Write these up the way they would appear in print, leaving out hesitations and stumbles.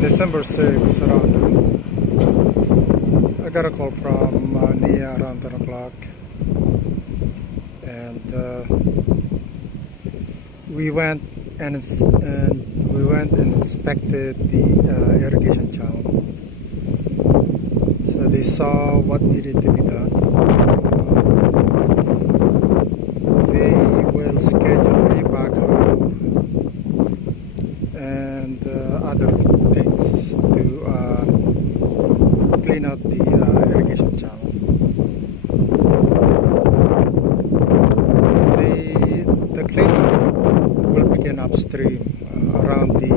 December 6th around noon. I got a call from NIA around 10 o'clock, and we went and inspected the irrigation channel. So they saw what needed to be done. They will schedule a backhoe and other things to clean out the irrigation channel. The cleanup will begin upstream around the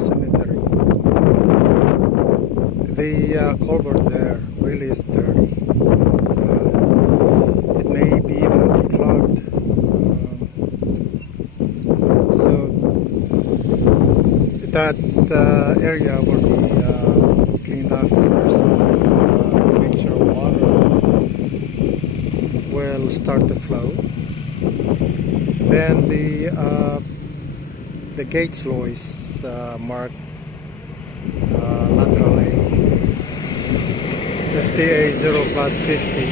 cemetery. The culvert there really is dirty. It may be even be clogged. So that area will be cleaned up first. Make sure water will start to flow. Then the gate sluice marked lateral A, STA 0+50.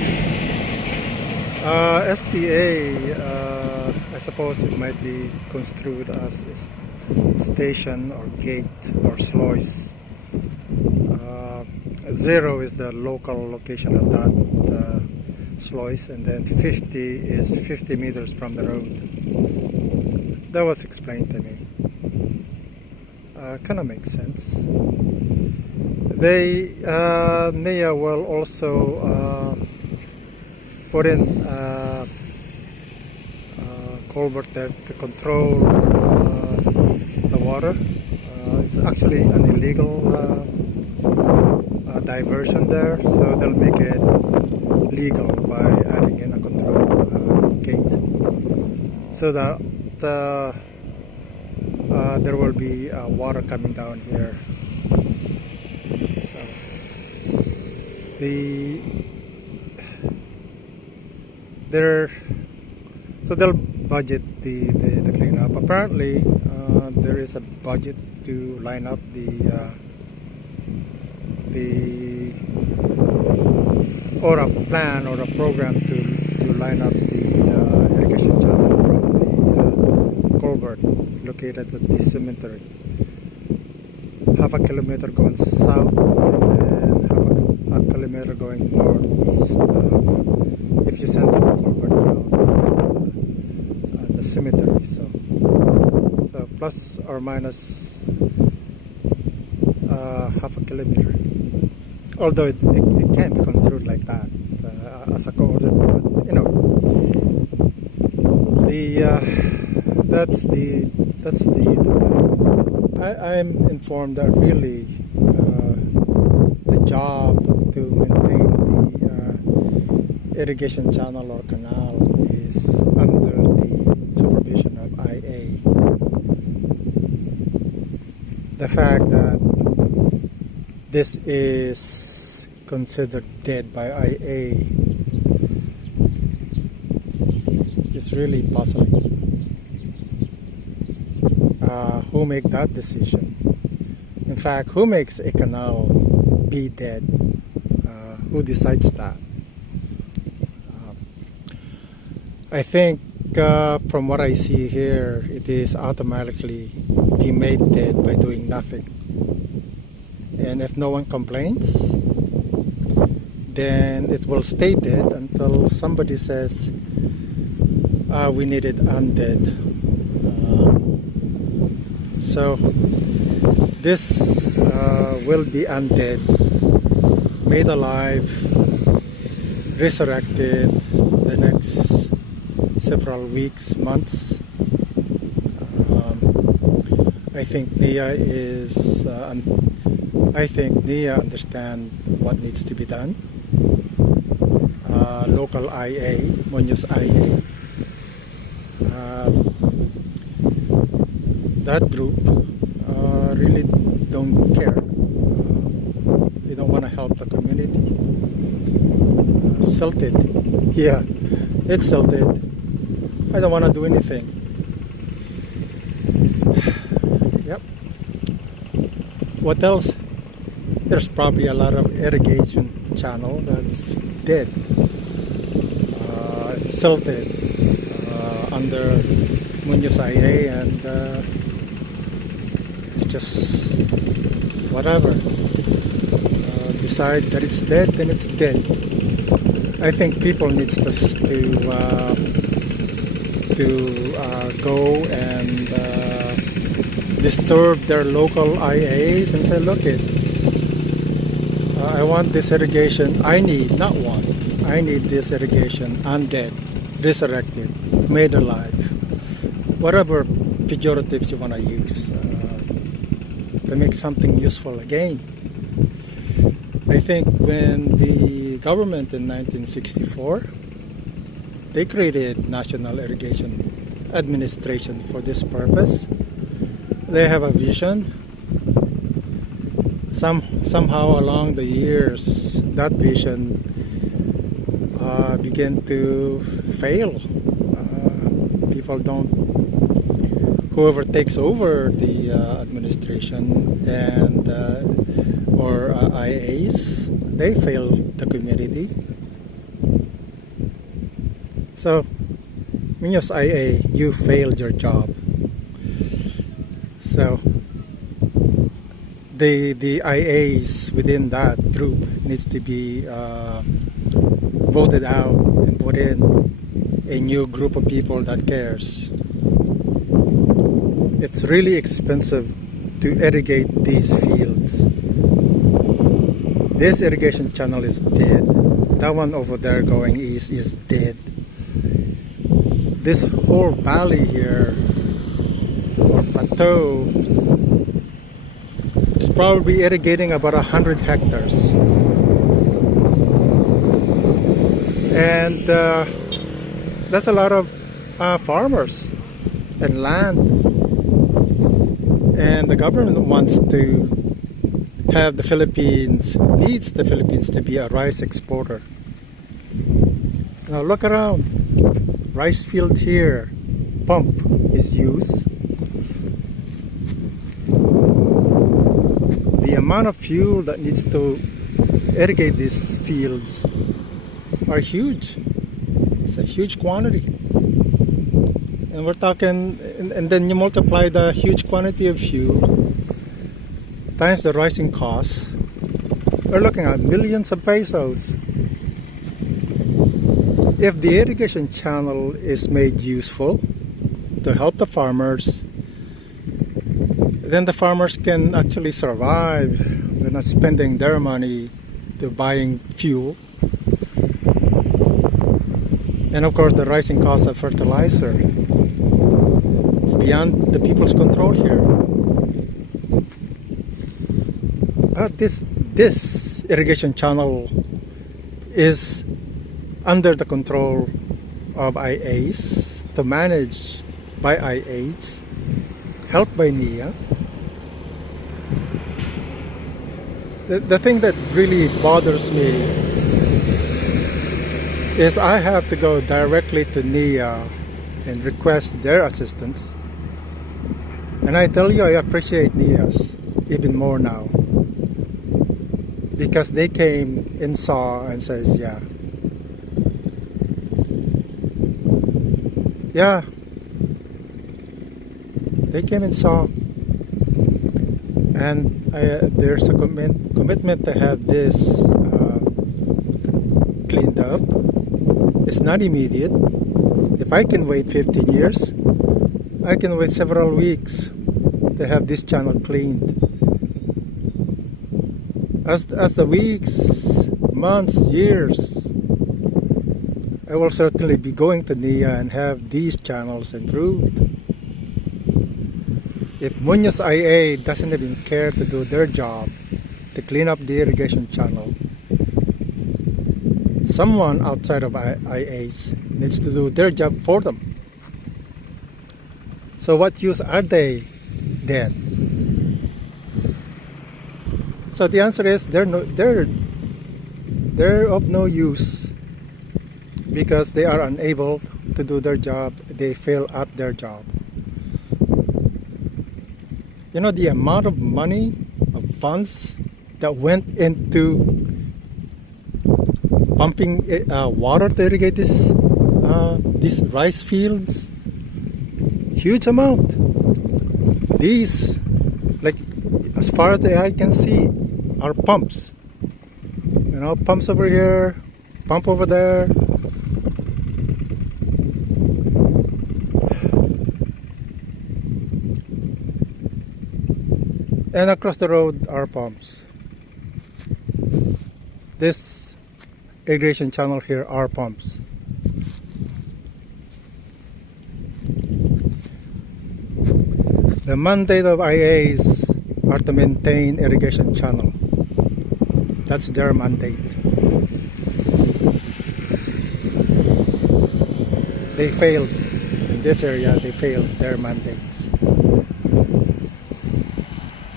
STA, I suppose it might be construed as a station or gate or sluice. 0 is the local location of that sluice, and then 50 is 50 meters from the road. That was explained to me. Kind of makes sense. They NIA will also put in culvert there to control the water. It's actually an illegal diversion there, so they'll make it legal by adding in a control gate, so that there will be water coming down here. So they'll budget the cleanup. Apparently, there is a budget to line up or a plan or a program to line up the irrigation channel from the culvert located at the cemetery. Half a kilometer going south and half a kilometer going northeast if you send the culvert around the cemetery. So plus or minus half a kilometer. Although it can't be construed like that as a coordinate, but you know, that's the plan. I'm informed that really the job to maintain the irrigation channel or canal is under the supervision of IA. The fact that this is considered dead by IA is really puzzling. Who make that decision? In fact, who makes a canal be dead? Who decides that? I think from what I see here, it is automatically be made dead by doing nothing. And if no one complains, then it will stay dead until somebody says, we need it undead. So this will be undead, made alive, resurrected the next several weeks, months. I think NIA understand what needs to be done. Local IA, Muñoz IA, that group really don't care. They don't want to help the community. Silted, yeah, it's silted. I don't want to do anything. What else? There's probably a lot of irrigation channel that's dead, silted under Munoz IA, and it's just whatever. Decide that it's dead, then it's dead. I think people needs to go and disturb their local IAs and say, look I want this irrigation. I need, not one, I need this irrigation undead, resurrected, made alive, whatever pejoratives you want to use to make something useful again. I think when the government in 1964, they created National Irrigation Administration for this purpose. They have a vision. Somehow along the years, that vision began to fail. People don't, whoever takes over the administration and or IAs, they fail the community. So, Munoz IA, you failed your job. So, the IAs within that group needs to be voted out and put in a new group of people that cares. It's really expensive to irrigate these fields. This irrigation channel is dead. That one over there going east is dead. This whole valley here, or plateau, is probably irrigating about 100 hectares. And that's a lot of farmers and land. And the government wants to have the Philippines, needs the Philippines to be a rice exporter. Now look around. Rice field here, pump is used. The amount of fuel that needs to irrigate these fields are huge. It's a huge quantity. And we're talking, and then you multiply the huge quantity of fuel times the rising costs. We're looking at millions of pesos. If the irrigation channel is made useful to help the farmers, then the farmers can actually survive. They're not spending their money to buying fuel. And of course the rising cost of fertilizer. It's beyond the people's control here. But this irrigation channel is under the control of IAs, to manage by IAs, helped by NIA. The thing that really bothers me is I have to go directly to NIA and request their assistance. And I tell you, I appreciate NIA's even more now, because they came and saw and says, yeah, they came and saw, and there's a commitment to have this cleaned up. It's not immediate. If I can wait 15 years, I can wait several weeks to have this channel cleaned. As the weeks, months, years, I will certainly be going to NIA and have these channels improved. If Munoz IA doesn't even care to do their job to clean up the irrigation channel, someone outside of IAs needs to do their job for them. So what use are they then? So the answer is they're of no use, because they are unable to do their job. They fail at their job. You know, the amount of money, of funds that went into pumping water to irrigate these rice fields. Huge amount. These, like as far as the eye can see, are pumps. You know, pumps over here, pump over there. And across the road are pumps. This irrigation channel here are pumps. The mandate of IAs are to maintain irrigation channel. That's their mandate. They failed in this area. They failed their mandates.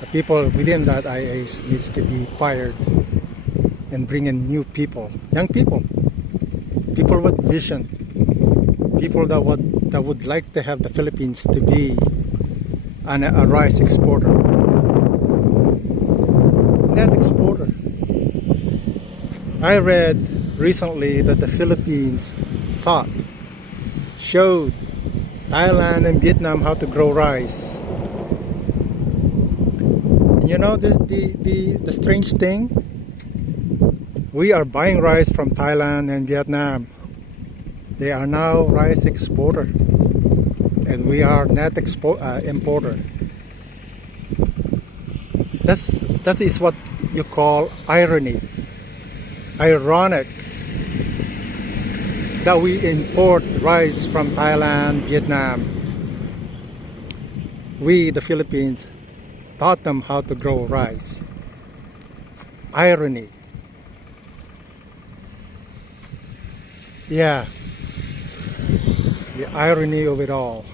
The people within that IAs needs to be fired and bring in new people, young people with vision, people that would like to have the Philippines to be a rice exporter, net exporter. I read recently that the Philippines showed Thailand and Vietnam how to grow rice. And you know the strange thing? We are buying rice from Thailand and Vietnam. They are now rice exporter, and we are net importer. That is what you call irony. Ironic that we import rice from Thailand, Vietnam. We, the Philippines, taught them how to grow rice. Irony. Yeah, the irony of it all.